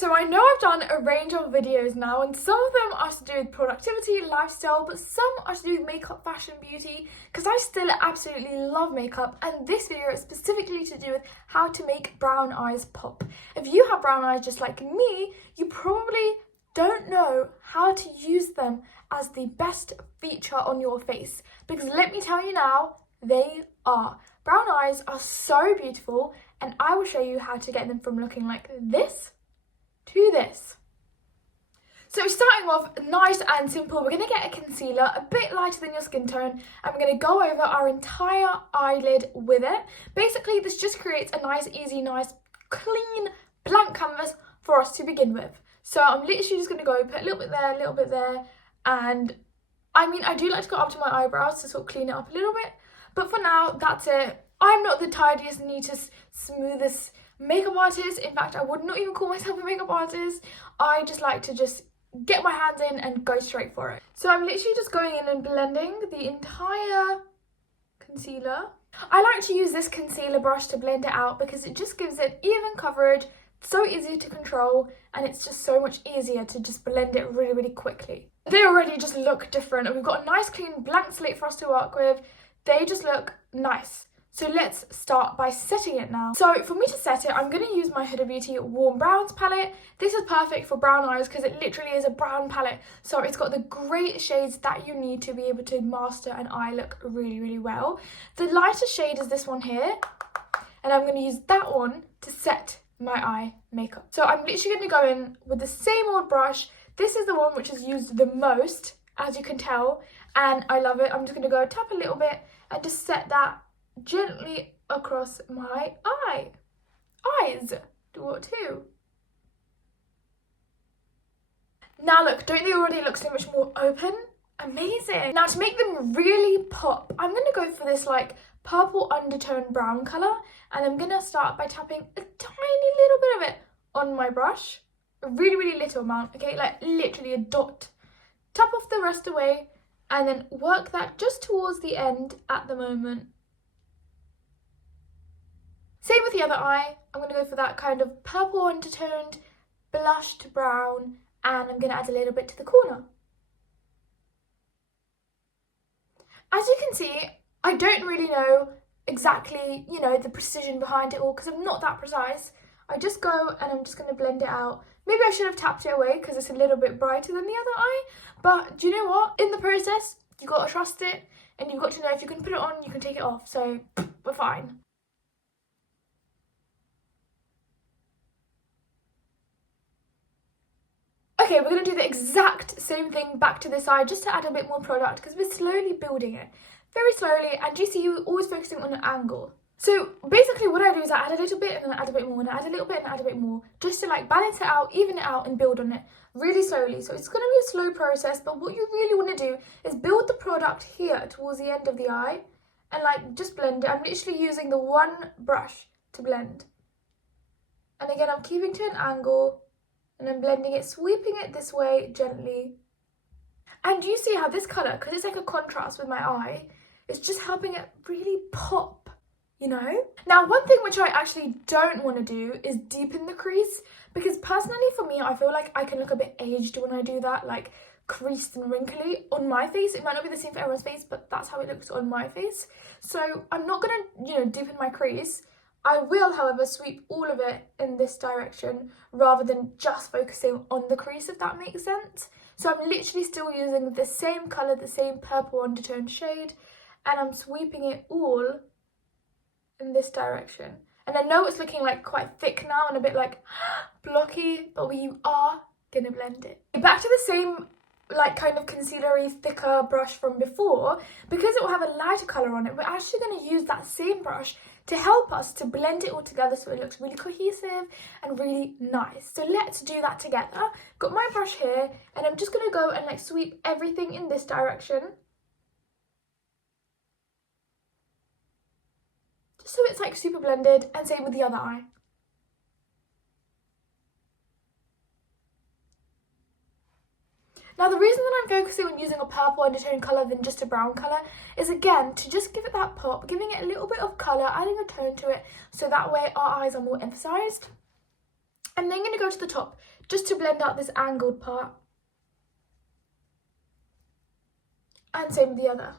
so I know I've done a range of videos now, and some of them are to do with productivity, lifestyle, but some are to do with makeup, fashion, beauty, because I still absolutely love makeup, and this video is specifically to do with how to make brown eyes pop. If you have brown eyes just like me, you probably don't know how to use them as the best feature on your face, because let me tell you now, they are. Brown eyes are so beautiful, and I will show you how to get them from looking like this to this. So starting off nice and simple, we're going to get a concealer a bit lighter than your skin tone, and we're going to go over our entire eyelid with it. Basically, this just creates a nice, easy, nice, clean, blank canvas for us to begin with. So I'm literally just going to go put a little bit there, and I mean, I do like to go up to my eyebrows to sort of clean it up a little bit, but for now, that's it. I'm not the tidiest, neatest, smoothest makeup artist. In fact, I would not even call myself a makeup artist. I just like to just get my hands in and go straight for it. So I'm literally just going in and blending the entire concealer. I like to use this concealer brush to blend it out because it just gives it even coverage, so easy to control, and it's just so much easier to just blend it really, really quickly. They already just look different, and we've got a nice clean blank slate for us to work with. They just look nice. So let's start by setting it now. So for me to set it, I'm going to use my Huda Beauty Warm Browns palette. This is perfect for brown eyes because it literally is a brown palette. So it's got the great shades that you need to be able to master an eye look really, really well. The lighter shade is this one here, and I'm going to use that one to set my eye makeup. So I'm literally going to go in with the same old brush. This is the one which is used the most, as you can tell, and I love it. I'm just going to go tap a little bit and just set that gently across my eyes. Do what too. Now look, don't they already look so much more open? Amazing. Now to make them really pop, I'm going to go for this like purple undertone brown colour, and I'm going to start by tapping a tiny little bit of it on my brush. A really, really little amount, okay? Like literally a dot. Tap off the rest away and then work that just towards the end at the moment. Same with the other eye. I'm going to go for that kind of purple undertoned blushed brown, and I'm going to add a little bit to the corner. As you can see, I don't really know exactly, the precision behind it all because I'm not that precise. I just go and I'm just going to blend it out. Maybe I should have tapped it away because it's a little bit brighter than the other eye, but do you know what? In the process, you got to trust it, and you've got to know if you can put it on, you can take it off, so we're fine. Okay, we're going to do the exact same thing back to this side just to add a bit more product because we're slowly building it. Very slowly, and you see, you're always focusing on an angle. So basically what I do is I add a little bit and then I add a bit more, and I add a little bit and I add a bit more, just to like balance it out, even it out, and build on it really slowly. So it's going to be a slow process, but what you really want to do is build the product here towards the end of the eye and like just blend it. I'm literally using the one brush to blend. And again, I'm keeping to an angle and I'm blending it, sweeping it this way gently. And you see how this colour, because it's like a contrast with my eye, it's just helping it really pop. Now one thing which I actually don't want to do is deepen the crease, because personally for me, I feel like I can look a bit aged when I do that, like creased and wrinkly on my face. It might not be the same for everyone's face, but that's how it looks on my face. So I'm not gonna deepen my crease. I will, however, sweep all of it in this direction rather than just focusing on the crease, if that makes sense. So I'm literally still using the same colour, the same purple undertone shade, and I'm sweeping it all in this direction. And I know it's looking like quite thick now and a bit like blocky, but we are gonna blend it. Back to the same like kind of concealery thicker brush from before, because it will have a lighter colour on it, we're actually going to use that same brush to help us to blend it all together so it looks really cohesive and really nice. So let's do that together. Got my brush here, and I'm just going to go and like sweep everything in this direction, just so it's like super blended, and same with the other eye. Now the reason that I'm focusing on using a purple undertone colour than just a brown colour is again to just give it that pop, giving it a little bit of colour, adding a tone to it so that way our eyes are more emphasised. I'm then going to go to the top just to blend out this angled part. And same with the other.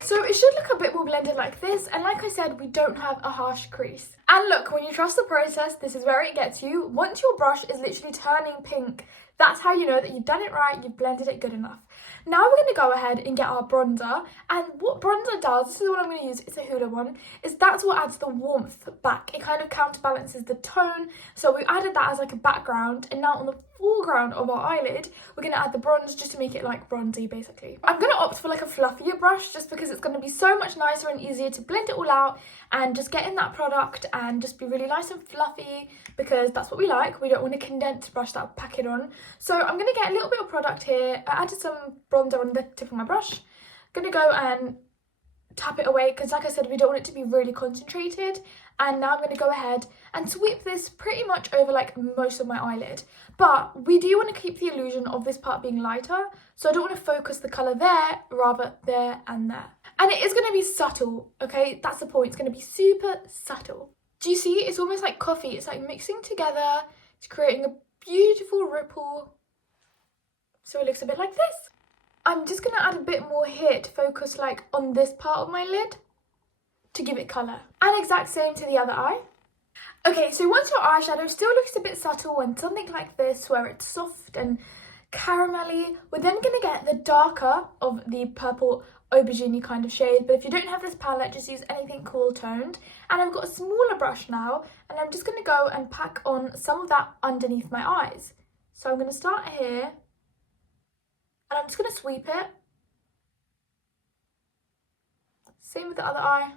So it should look a bit more blended like this, and like I said, we don't have a harsh crease. And look, when you trust the process, this is where it gets you. Once your brush is literally turning pink, that's how you know that you've done it right, you've blended it good enough. Now we're going to go ahead and get our bronzer, and what bronzer does, this is what I'm going to use, it's a Hoola one, is that's what adds the warmth back. It kind of counterbalances the tone, so we added that as like a background, and now on the foreground of our eyelid, we're going to add the bronze just to make it like bronzy basically. I'm going to opt for like a fluffier brush just because it's going to be so much nicer and easier to blend it all out and just get in that product and just be really nice and fluffy, because that's what we like. We don't want a condensed brush that'll pack it on. So I'm going to get a little bit of product here. I added some bronzer on the tip of my brush. I'm going to go and tap it away because like I said, we don't want it to be really concentrated. And now I'm going to go ahead and sweep this pretty much over like most of my eyelid. But we do want to keep the illusion of this part being lighter, so I don't want to focus the colour there, rather there and there. And it is going to be subtle, okay? That's the point. It's going to be super subtle. Do you see? It's almost like coffee. It's like mixing together. It's creating a beautiful ripple. So it looks a bit like this. I'm just going to add a bit more here to focus like on this part of my lid to give it colour. And exact same to the other eye. Okay, so once your eyeshadow still looks a bit subtle and something like this where it's soft and caramelly, we're then going to get the darker of the purple aubergine kind of shade. But if you don't have this palette, just use anything cool toned. And I've got a smaller brush now, and I'm just going to go and pack on some of that underneath my eyes. So I'm going to start here, and I'm just going to sweep it. Same with the other eye.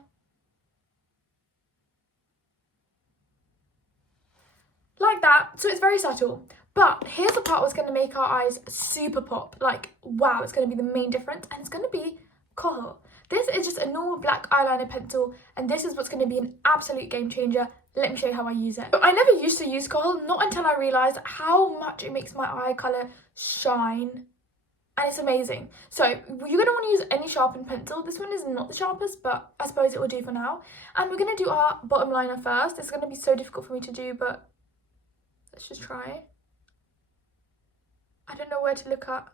Like that. So it's very subtle. But here's the part what's going to make our eyes super pop. Like, wow, it's going to be the main difference. And it's going to be Kohl. This is just a normal black eyeliner pencil, and this is what's going to be an absolute game changer. Let me show you how I use it. I never used to use Kohl, not until I realised how much it makes my eye colour shine. And it's amazing. So you're going to want to use any sharpened pencil. This one is not the sharpest, but I suppose it will do for now. And we're going to do our bottom liner first. It's going to be so difficult for me to do, but let's just try. I don't know where to look at.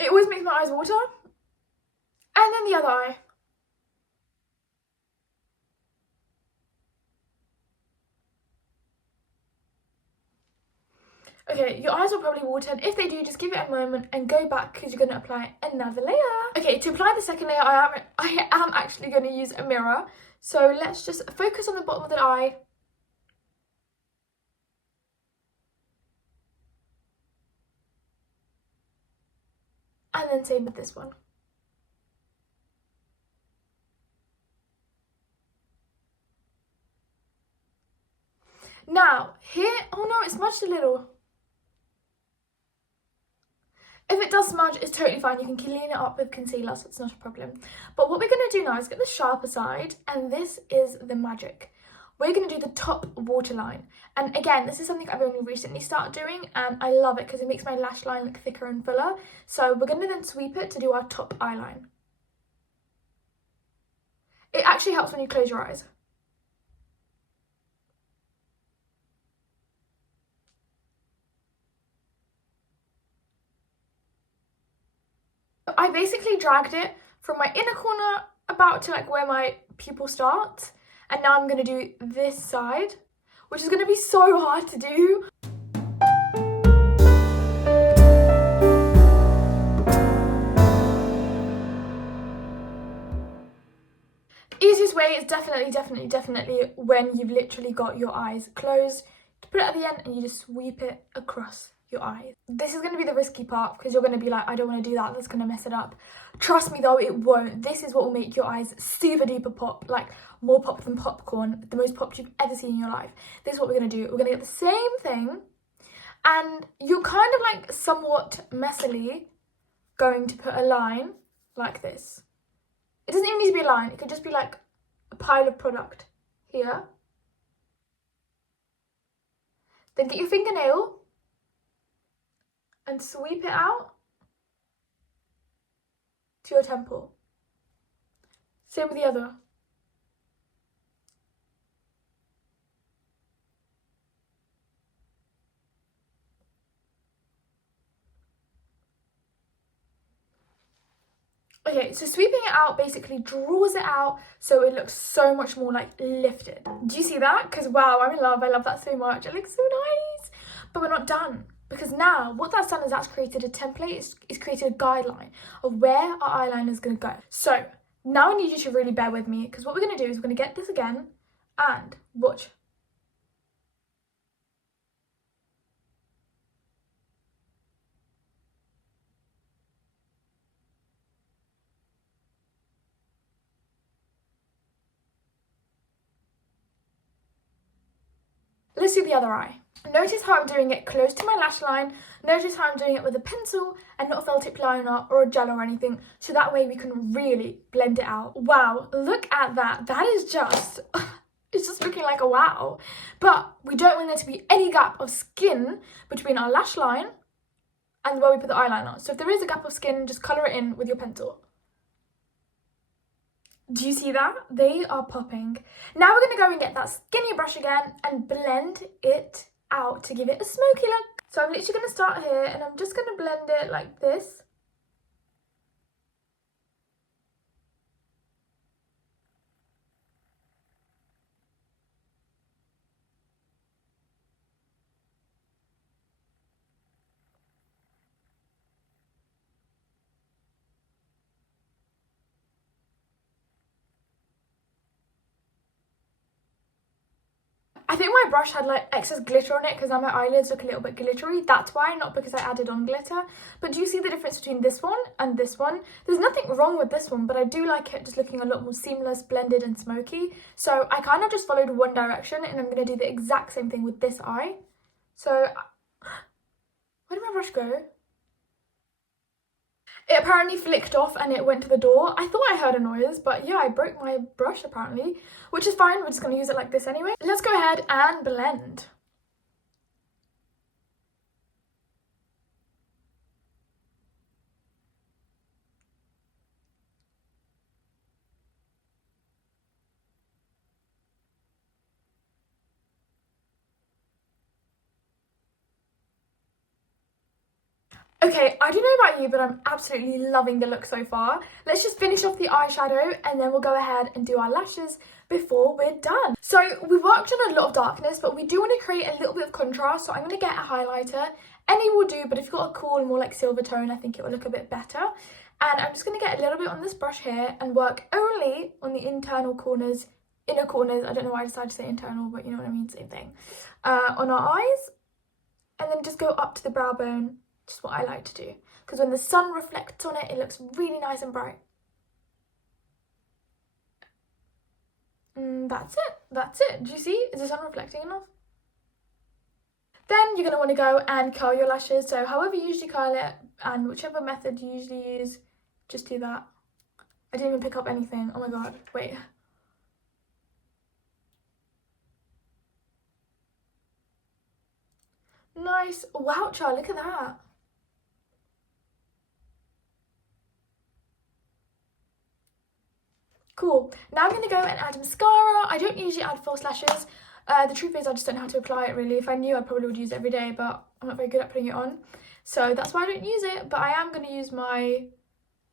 It always makes my eyes water. And then the other eye. Okay, your eyes will probably water, and if they do, just give it a moment and go back because you're going to apply another layer. Okay, to apply the second layer, I am actually going to use a mirror. So let's just focus on the bottom of the eye. And then same with this one. Now, here, oh no, it smudged a little. If it does smudge, it's totally fine. You can clean it up with concealer, so it's not a problem. But what we're going to do now is get the sharper side, and this is the magic. We're going to do the top waterline. And again, this is something I've only recently started doing, and I love it because it makes my lash line look thicker and fuller. So we're going to then sweep it to do our top eyeline. It actually helps when you close your eyes. I basically dragged it from my inner corner about to like where my pupil starts, and now I'm going to do this side, which is going to be so hard to do. Easiest way is definitely when you've literally got your eyes closed. To put it at the end and you just sweep it across your eyes. This is going to be the risky part because you're going to be like, I don't want to do that, that's going to mess it up. Trust me though, it won't. This is what will make your eyes super duper pop, like more pop than popcorn, the most pop you've ever seen in your life. This is what we're going to do. We're going to get the same thing, and you're kind of like somewhat messily going to put a line like this. It doesn't even need to be a line, it could just be like a pile of product here. Then get your fingernail and sweep it out to your temple. Same with the other. Okay, so sweeping it out basically draws it out so it looks so much more like lifted. Do you see that? Because wow, I'm in love. I love that so much. It looks so nice. But we're not done. Because now what that's done is that's created a template. It's created a guideline of where our eyeliner is going to go. So now I need you to really bear with me, because what we're going to do is we're going to get this again and watch. Let's do the other eye. Notice how I'm doing it close to my lash line. Notice how I'm doing it with a pencil and not a felt tip liner or a gel or anything, so that way we can really blend it out. Wow, look at that. That is just, it's just looking like a wow. But we don't want there to be any gap of skin between our lash line and where we put the eyeliner. So if there is a gap of skin, just colour it in with your pencil. Do you see that? They are popping. Now we're going to go and get that skinny brush again and blend it out to give it a smoky look. So I'm literally going to start here and I'm just going to blend it like this. I think my brush had like excess glitter on it because now my eyelids look a little bit glittery. That's why, not because I added on glitter. But do you see the difference between this one and this one? There's nothing wrong with this one, but I do like it just looking a lot more seamless, blended and smoky. So I kind of just followed one direction and I'm going to do the exact same thing with this eye. So, where did my brush go? It apparently flicked off and it went to the door. I thought I heard a noise, but yeah, I broke my brush apparently, which is fine. We're just going to use it like this anyway. Let's go ahead and blend. Okay, I don't know about you, but I'm absolutely loving the look so far. Let's just finish off the eyeshadow and then we'll go ahead and do our lashes before we're done. So we worked on a lot of darkness, but we do want to create a little bit of contrast. So I'm going to get a highlighter. Any will do, but if you've got a cool, more like silver tone, I think it will look a bit better. And I'm just going to get a little bit on this brush here and work only on the internal corners, inner corners. I don't know why I decided to say internal, but you know what I mean, same thing. On our eyes, and then just go up to the brow bone. Just what I like to do, because when the sun reflects on it, it looks really nice and bright. That's it. Do you see? Is the sun reflecting enough? Then you're going to want to go and curl your lashes. So however you usually curl it and whichever method you usually use, just do that. I didn't even pick up anything. Oh my god, wait. Nice. Wow, Char, look at that. Cool. Now I'm going to go and add mascara. I don't usually add false lashes. The truth is I just don't know how to apply it really. If I knew, I probably would use it every day, but I'm not very good at putting it on. So that's why I don't use it, but I am going to use my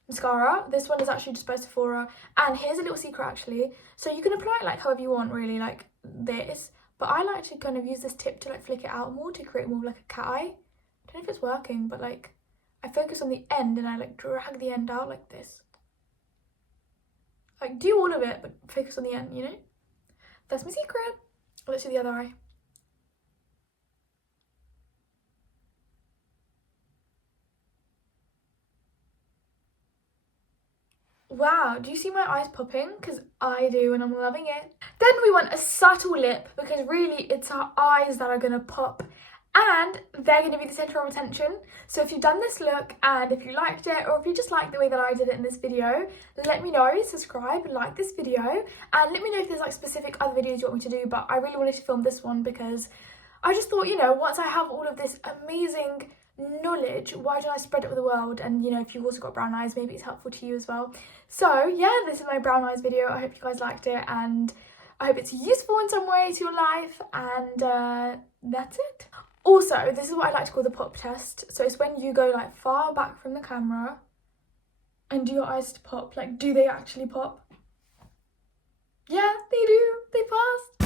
mascara. This one is actually just by Sephora. And here's a little secret actually. So you can apply it like however you want really, like this. But I like to kind of use this tip to like flick it out more to create more of like a cat eye. I don't know if it's working, but like I focus on the end and I like drag the end out like this. Like, do all of it, but focus on the end, you know? That's my secret. Let's do the other eye. Wow, do you see my eyes popping? Because I do and I'm loving it. Then we want a subtle lip, because really it's our eyes that are going to pop. And they're going to be the centre of attention. So if you've done this look and if you liked it, or if you just like the way that I did it in this video, let me know, subscribe, like this video, and let me know if there's like specific other videos you want me to do. But I really wanted to film this one because I just thought, you know, once I have all of this amazing knowledge, why don't I spread it with the world? And you know, if you've also got brown eyes, maybe it's helpful to you as well. So yeah, this is my brown eyes video. I hope you guys liked it, and I hope it's useful in some way to your life, and that's it. Also, this is what I like to call the pop test. So it's when you go like far back from the camera and do your eyes to pop. Like, do they actually pop? Yeah, they do. They passed.